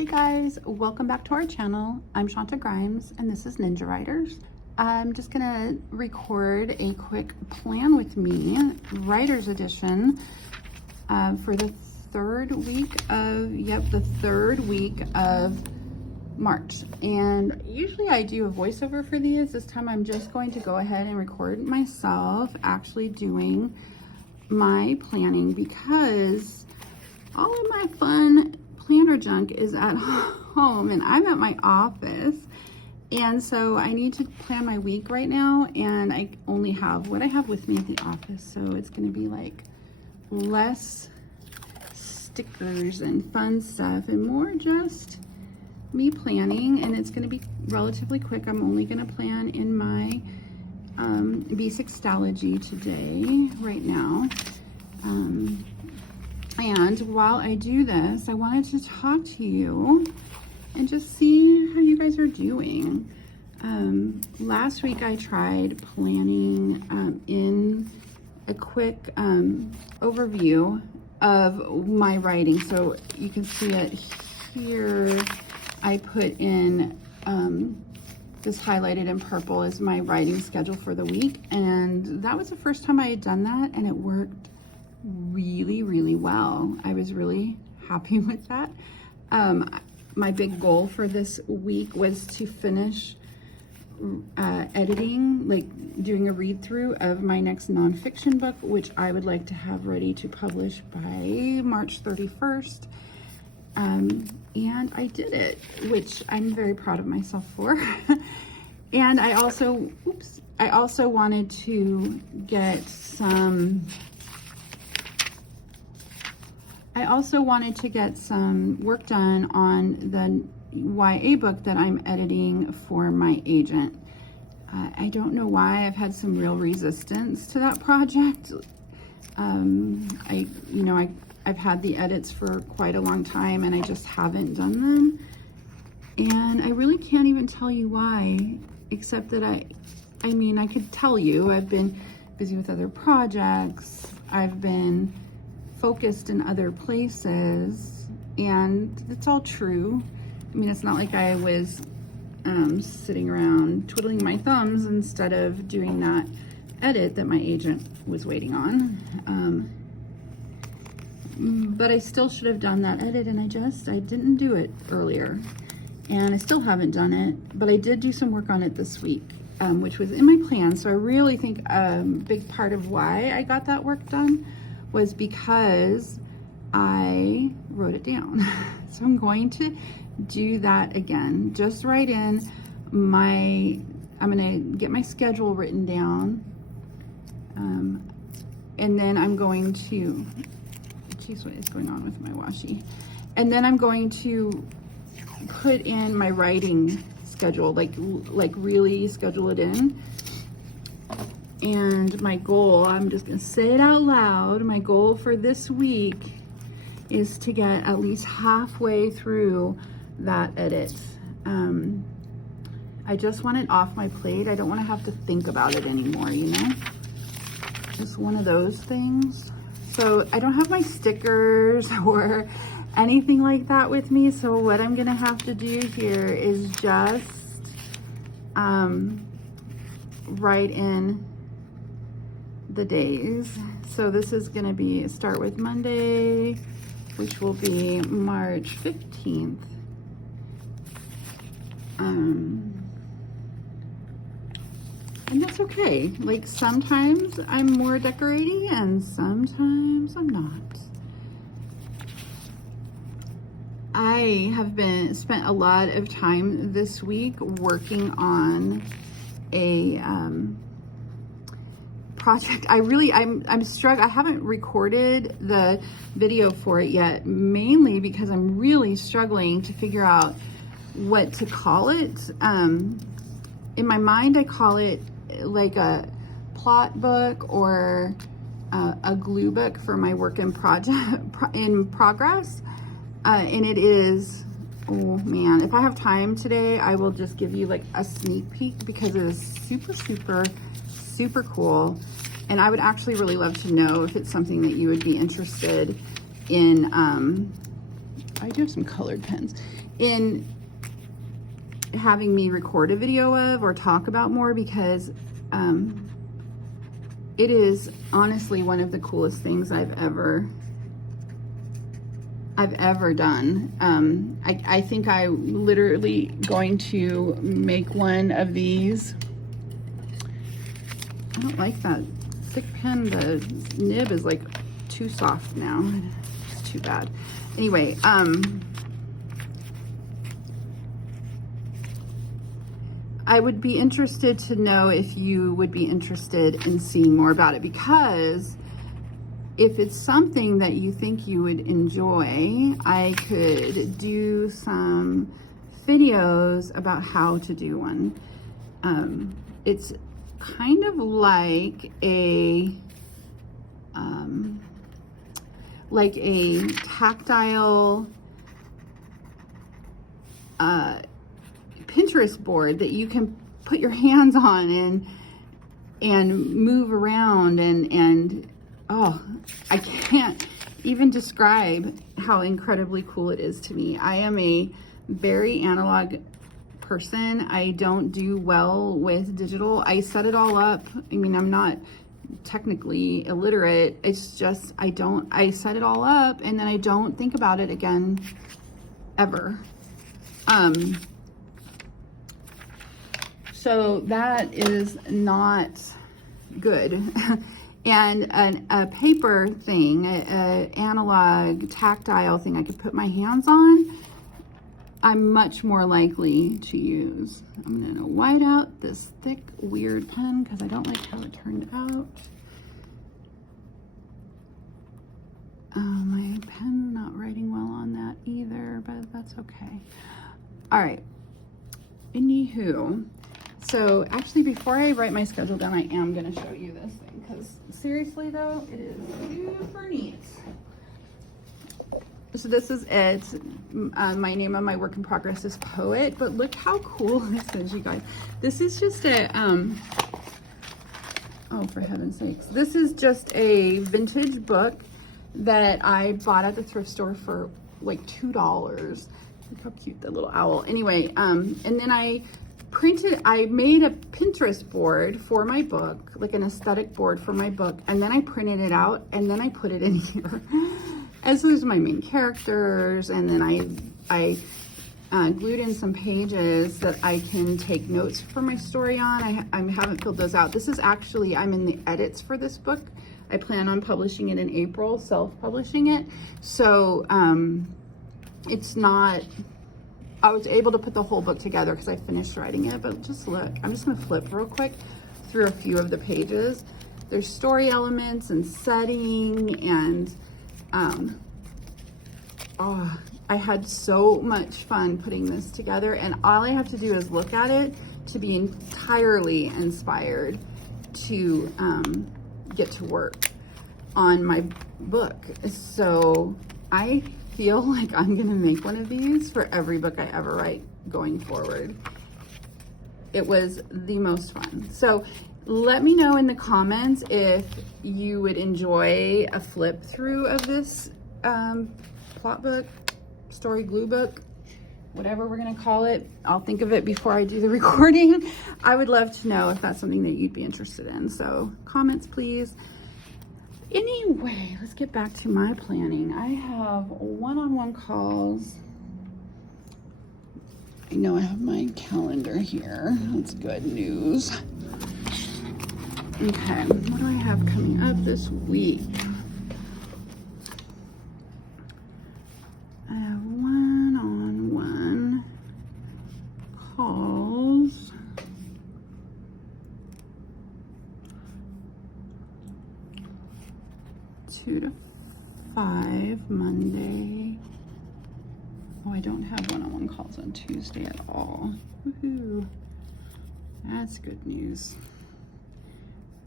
Hey guys, welcome back to our channel. I'm Shaunta Grimes and this is Ninja Writers. I'm just gonna record a quick plan with me, Writers Edition, for the third week of March. And usually I do a voiceover for these. This time I'm just going to go ahead and record myself actually doing my planning because all of my fun planner junk is at home and I'm at my office, and so I need to plan my week right now, and I only have what I have with me at the office, so it's going to be like less stickers and fun stuff and more just me planning, and it's going to be relatively quick. I'm only going to plan in my B6 Stalogy today right now. And while I do this, I wanted to talk to you and just see how you guys are doing. Last week I tried planning in a quick overview of my writing. So you can see it here. I put in this highlighted in purple as my writing schedule for the week. And that was the first time I had done that, and it worked really well. I was really happy with that. My big goal for this week was to finish editing, like doing a read through of my next nonfiction book, which I would like to have ready to publish by March 31st. And I did it, which I'm very proud of myself for. And I also wanted to get some work done on the YA book that I'm editing for my agent. I don't know why I've had some real resistance to that project. I've had the edits for quite a long time and I just haven't done them. And I really can't even tell you why, except that I could tell you I've been busy with other projects. I've been focused in other places, and it's all true. I mean, it's not like I was sitting around twiddling my thumbs instead of doing that edit that my agent was waiting on. But I still should have done that edit, and I didn't do it earlier, and I still haven't done it, but I did do some work on it this week, which was in my plan. So I really think a big part of why I got that work done was because I wrote it down. So I'm going to do that again. Just write in I'm gonna get my schedule written down. And then I'm going to, geez, what is going on with my washi? And then I'm going to put in my writing schedule, like really schedule it in. And my goal, I'm just gonna say it out loud, my goal for this week is to get at least halfway through that edit. I just want it off my plate. I don't want to have to think about it anymore, you know? Just one of those things. So I don't have my stickers or anything like that with me. So what I'm gonna have to do here is just write in the days. So this is going to be start with Monday, which will be March 15th. And that's okay. Like, sometimes I'm more decorating and sometimes I'm not. I have spent a lot of time this week working on a project. I'm struggling. I haven't recorded the video for it yet, mainly because I'm really struggling to figure out what to call it. In my mind, I call it like a plot book or a glue book for my work in progress. And it is, oh man, if I have time today, I will just give you like a sneak peek because it is super cool. And I would actually really love to know if it's something that you would be interested in. I do have some colored pens. in having me record a video of or talk about more, because it is honestly one of the coolest things I've ever done. I think I'm literally going to make one of these. I don't like that thick pen. The nib is like too soft now. It's too bad. Anyway, I would be interested to know if you would be interested in seeing more about it, because if it's something that you think you would enjoy, I could do some videos about how to do one. It's kind of like a tactile Pinterest board that you can put your hands on and move around, and oh, I can't even describe how incredibly cool it is to me. I am a very analog person. I don't do well with digital. I set it all up. I mean, I'm not technically illiterate. It's just I set it all up and then I don't think about it again ever. So that is not good. And a paper thing, an analog tactile thing I could put my hands on, I'm much more likely to use. I'm gonna white out this thick, weird pen because I don't like how it turned out. My pen's not writing well on that either, but that's okay. All right, anywho. So actually, before I write my schedule down, I am gonna show you this thing, because seriously though, it is super neat. So this is it. My name on my work in progress is Poet, but look how cool this is, you guys. This is just a, oh, for heaven's sakes. This is just a vintage book that I bought at the thrift store for like $2. Look how cute that little owl. Anyway, and then I made a Pinterest board for my book, like an aesthetic board for my book, and then I printed it out and then I put it in here. As those are my main characters, and then I glued in some pages that I can take notes for my story on. I haven't filled those out. This is actually, I'm in the edits for this book. I plan on publishing it in April, self-publishing it. So it's not, I was able to put the whole book together because I finished writing it, but just look, I'm just gonna flip real quick through a few of the pages. There's story elements and setting, and oh, I had so much fun putting this together, and all I have to do is look at it to be entirely inspired to get to work on my book. So I feel like I'm gonna make one of these for every book I ever write going forward. It was the most fun. So let me know in the comments if you would enjoy a flip through of this plot book, story glue book, whatever we're gonna call it. I'll think of it before I do the recording. I would love to know if that's something that you'd be interested in. So comments, please. Anyway, let's get back to my planning. I have one-on-one calls. I know I have my calendar here. That's good news. Okay, what do I have coming up this week? I have one-on-one calls. Two to 5 Monday. Oh, I don't have one-on-one calls on Tuesday at all. Woohoo. That's good news.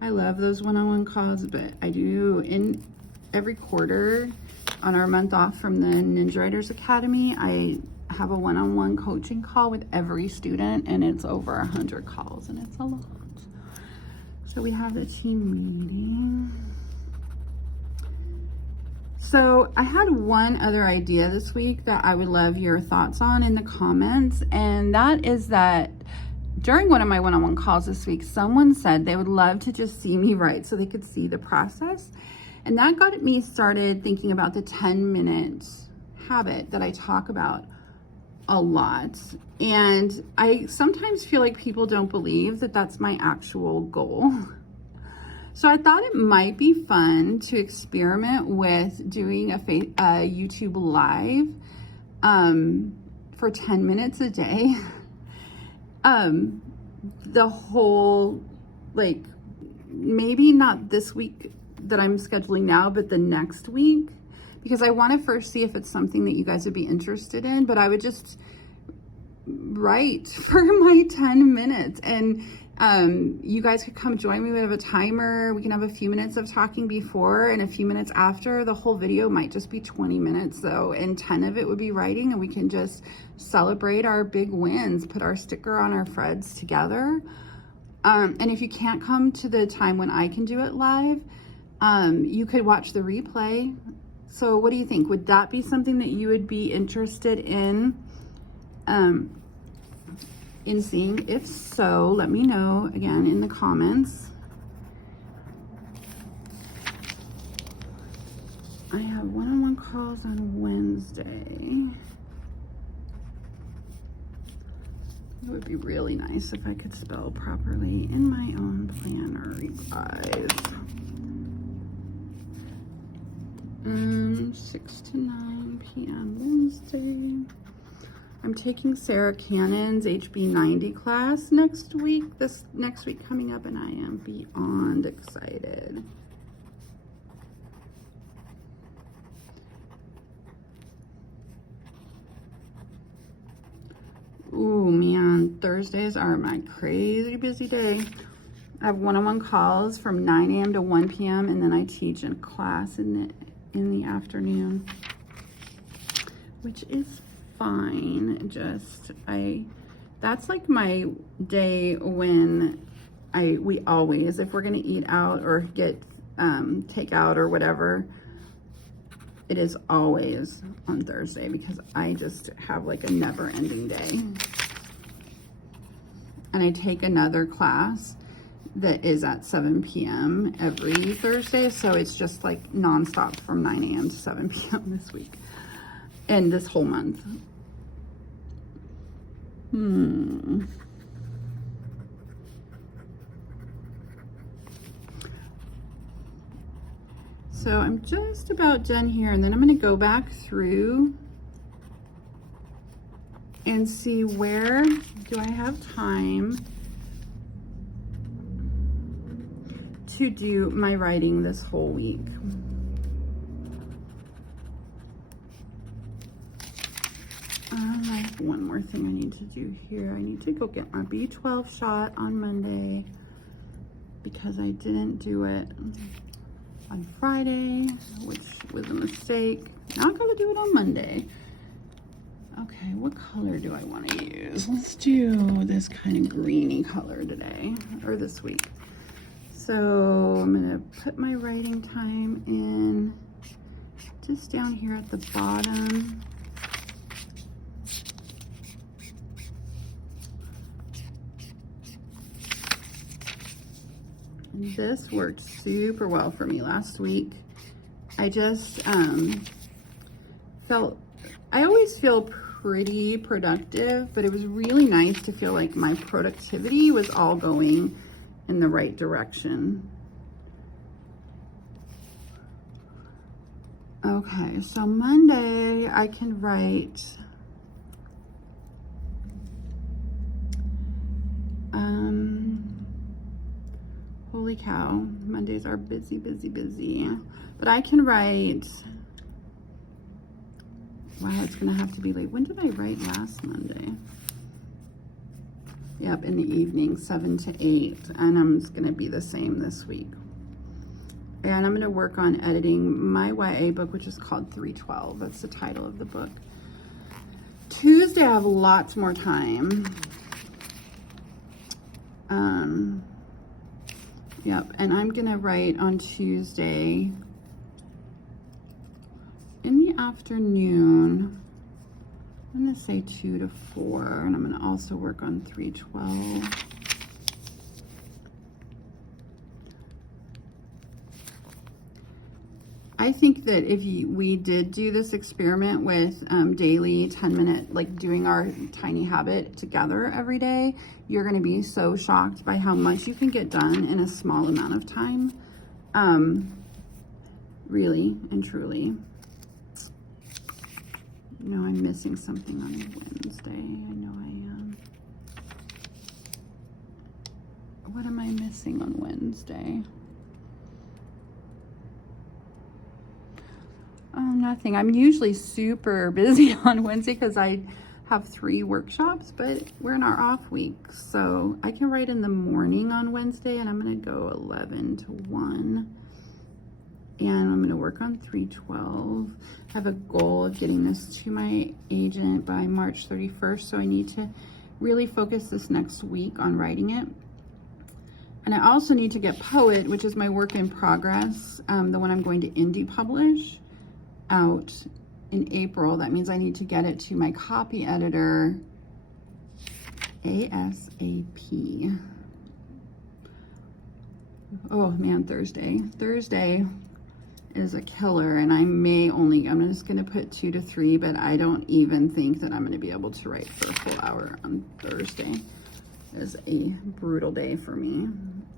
I love those one-on-one calls, but I do in every quarter on our month off from the Ninja Writers Academy, I have a one-on-one coaching call with every student, and it's over 100 calls, and it's a lot. So we have the team meeting. So I had one other idea this week that I would love your thoughts on in the comments, and that is that during one of my one-on-one calls this week, someone said they would love to just see me write so they could see the process. And that got me started thinking about the 10-minute habit that I talk about a lot. And I sometimes feel like people don't believe that that's my actual goal. So I thought it might be fun to experiment with doing a YouTube live for 10 minutes a day. The whole, like, maybe not this week that I'm scheduling now, but the next week, because I want to first see if it's something that you guys would be interested in. But I would just write for my 10 minutes, and you guys could come join me. We have a timer. We can have a few minutes of talking before and a few minutes after. The whole video might just be 20 minutes though, and 10 of it would be writing, and we can just celebrate our big wins, put our sticker on our Freds together. And if you can't come to the time when I can do it live, you could watch the replay. So what do you think? Would that be something that you would be interested in seeing? If so, let me know again in the comments. I have one-on-one calls on Wednesday. It would be really nice if I could spell properly in my own planner, you guys. 6 to 9 p.m. Wednesday. I'm taking Sarah Cannon's HB90 class next week, this next week coming up, and I am beyond excited. Ooh, man, Thursdays are my crazy busy day. I have one-on-one calls from 9 a.m. to 1 p.m. and then I teach in class in the afternoon, which is fine. Just that's like my day when we always, if we're gonna eat out or get takeout or whatever, it is always on Thursday, because I just have like a never-ending day. And I take another class that is at 7 p.m. every Thursday, so it's just like nonstop from 9 a.m. to 7 p.m. this week and this whole month. So I'm just about done here, and then I'm going to go back through and see where do I have time to do my writing this whole week. I have one more thing I need to do here. I need to go get my B12 shot on Monday because I didn't do it on Friday, which was a mistake. Not gonna do it on Monday. Okay, what color do I want to use? Let's do this kind of greeny color today, or this week. So I'm gonna put my writing time in just down here at the bottom. And this worked super well for me last week. I just I always feel pretty productive, but it was really nice to feel like my productivity was all going in the right direction. Okay, so Monday I can write holy cow, Mondays are busy, but I can write, wow, it's gonna have to be late. When did I write last Monday? Yep, in the evening, 7 to 8, and I'm just gonna be the same this week. And I'm gonna work on editing my YA book, which is called 312. That's the title of the book. Tuesday, I have lots more time. Yep, and I'm gonna write on Tuesday afternoon, I'm going to say 2 to 4, and I'm going to also work on 312. I think that if we did do this experiment with daily 10-minute, like doing our tiny habit together every day, you're going to be so shocked by how much you can get done in a small amount of time. Really and truly. You know, I'm missing something on Wednesday. I know I am. What am I missing on Wednesday? Oh, nothing. I'm usually super busy on Wednesday because I have 3 workshops, but we're in our off week. So I can write in the morning on Wednesday, and I'm going to go 11 to 1. And I'm going to work on 312. I have a goal of getting this to my agent by March 31st, so I need to really focus this next week on writing it. And I also need to get Poet, which is my work in progress, the one I'm going to indie publish, out in April. That means I need to get it to my copy editor ASAP. Oh man, Thursday is a killer, and I'm just gonna put 2 to 3, but I don't even think that I'm gonna be able to write for a full hour on Thursday. It is a brutal day for me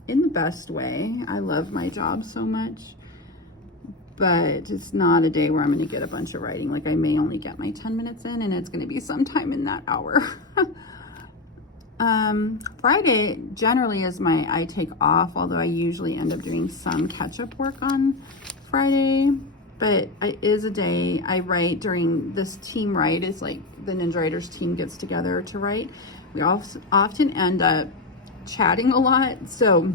in the best way. I love my job so much, but it's not a day where I'm gonna get a bunch of writing. Like, I may only get my 10 minutes in, and it's gonna be sometime in that hour. Friday generally is I take off, although I usually end up doing some catch-up work on Friday, but it is a day I write during this team write. It's like the Ninja Writers team gets together to write. We often end up chatting a lot, so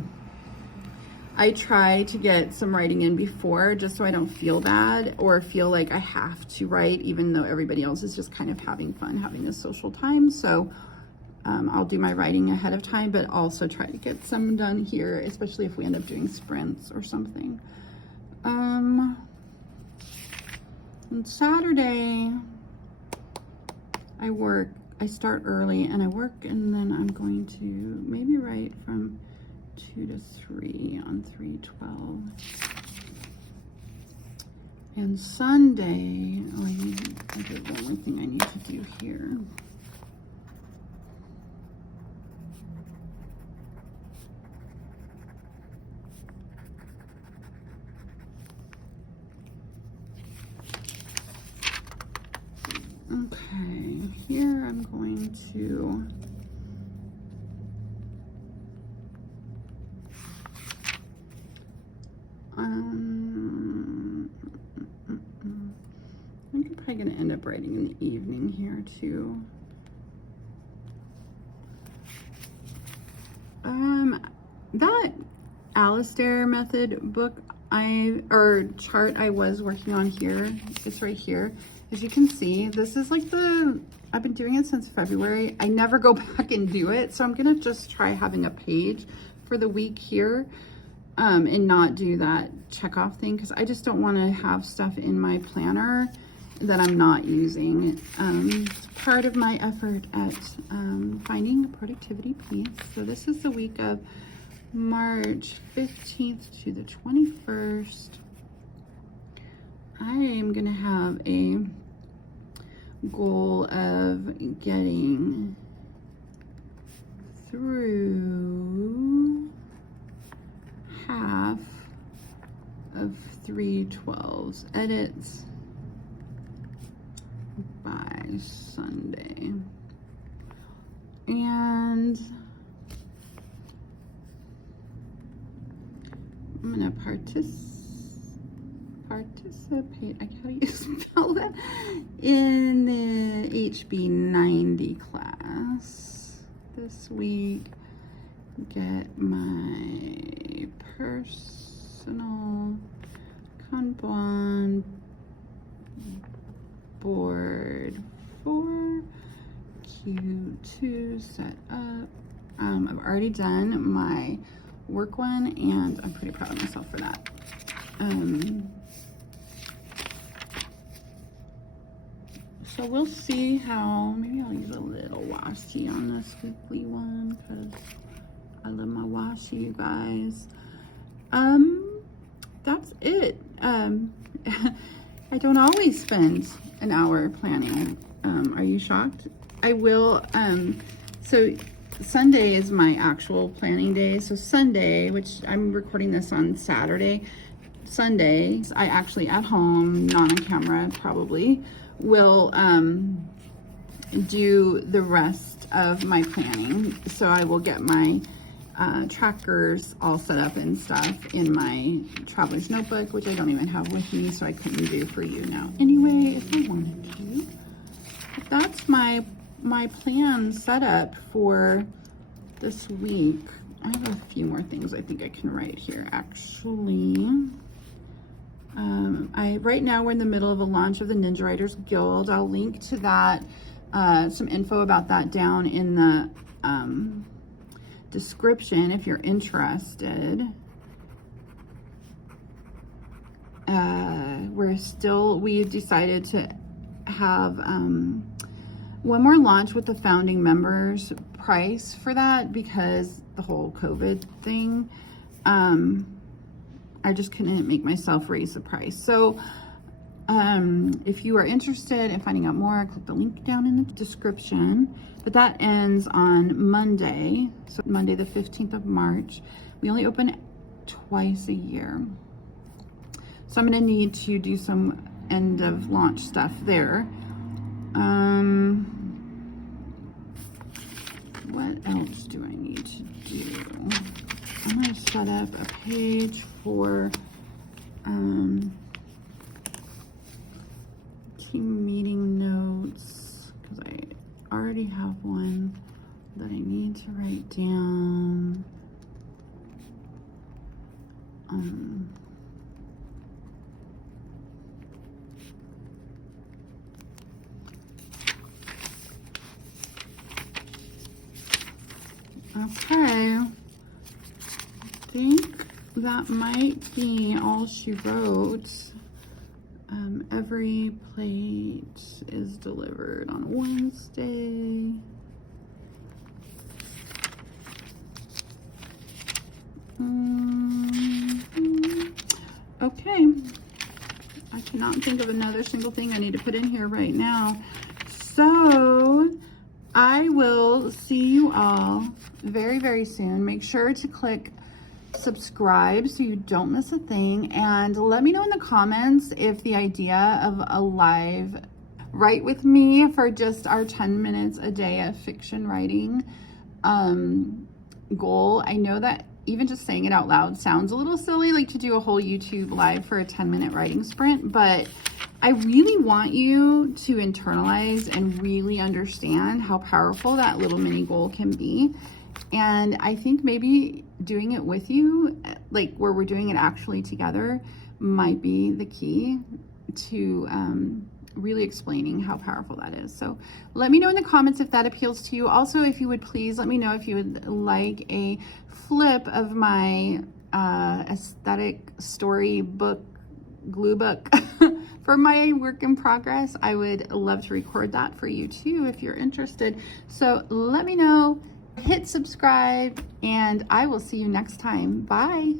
I try to get some writing in before, just so I don't feel bad or feel like I have to write, even though everybody else is just kind of having fun, having this social time. So I'll do my writing ahead of time, but also try to get some done here, especially if we end up doing sprints or something. On Saturday, I start early and I work, and then I'm going to maybe write from 2 to 3 on 312. And Sunday, I did the only thing I need to do here. Okay, here I'm going to I'm probably going to end up writing in the evening here too. That Alistair method book chart I was working on here, it's right here. As you can see, this is like I've been doing it since February. I never go back and do it, so I'm gonna just try having a page for the week here, and not do that checkoff thing, because I just don't want to have stuff in my planner that I'm not using. It's part of my effort at finding a productivity piece. So this is the week of March 15th to the 21st. I am gonna have a goal of getting through half of 312's edits by Sunday. And I'm gonna participate, I can't spell that, in the HB 90 class this week. Get my personal Kanban board for Q2 set up. I've already done my work one, and I'm pretty proud of myself for that. So we'll see how, maybe I'll use a little washi on this weekly one because I love my washi, you guys. That's it. I don't always spend an hour planning. Are you shocked? I will, so Sunday is my actual planning day. So Sunday, which I'm recording this on Saturday, Sunday, I actually at home, not on camera probably, will do the rest of my planning. So I will get my trackers all set up and stuff in my traveler's notebook, which I don't even have with me, so I couldn't do for you now. Anyway, if I wanted to, but that's my plan set up for this week. I have a few more things I think I can write here, actually. Right now we're in the middle of a launch of the Ninja Writers Guild. I'll link to that, some info about that down in the description if you're interested. We decided to have one more launch with the founding members price for that because the whole COVID thing. I just couldn't make myself raise the price. So if you are interested in finding out more, click the link down in the description. But that ends on Monday, so Monday the 15th of March. We only open twice a year. So I'm gonna need to do some end of launch stuff there. What else do I need to do? I'm gonna set up a page for team meeting notes because I already have one that I need to write down. Okay, I think that might be all she wrote. Every plate is delivered on Wednesday. Okay, I cannot think of another single thing I need to put in here right now. So I will see you all very, very soon. Make sure to click subscribe so you don't miss a thing, and let me know in the comments if the idea of a live write with me for just our 10 minutes a day of fiction writing goal. I know that even just saying it out loud sounds a little silly, like to do a whole YouTube live for a 10-minute writing sprint, but I really want you to internalize and really understand how powerful that little mini goal can be. And I think maybe doing it with you, like where we're doing it actually together, might be the key to really explaining how powerful that is. So let me know in the comments if that appeals to you. Also, if you would please let me know if you would like a flip of my aesthetic story book, glue book for my work in progress. I would love to record that for you too if you're interested. So let me know. Hit subscribe, and I will see you next time. Bye.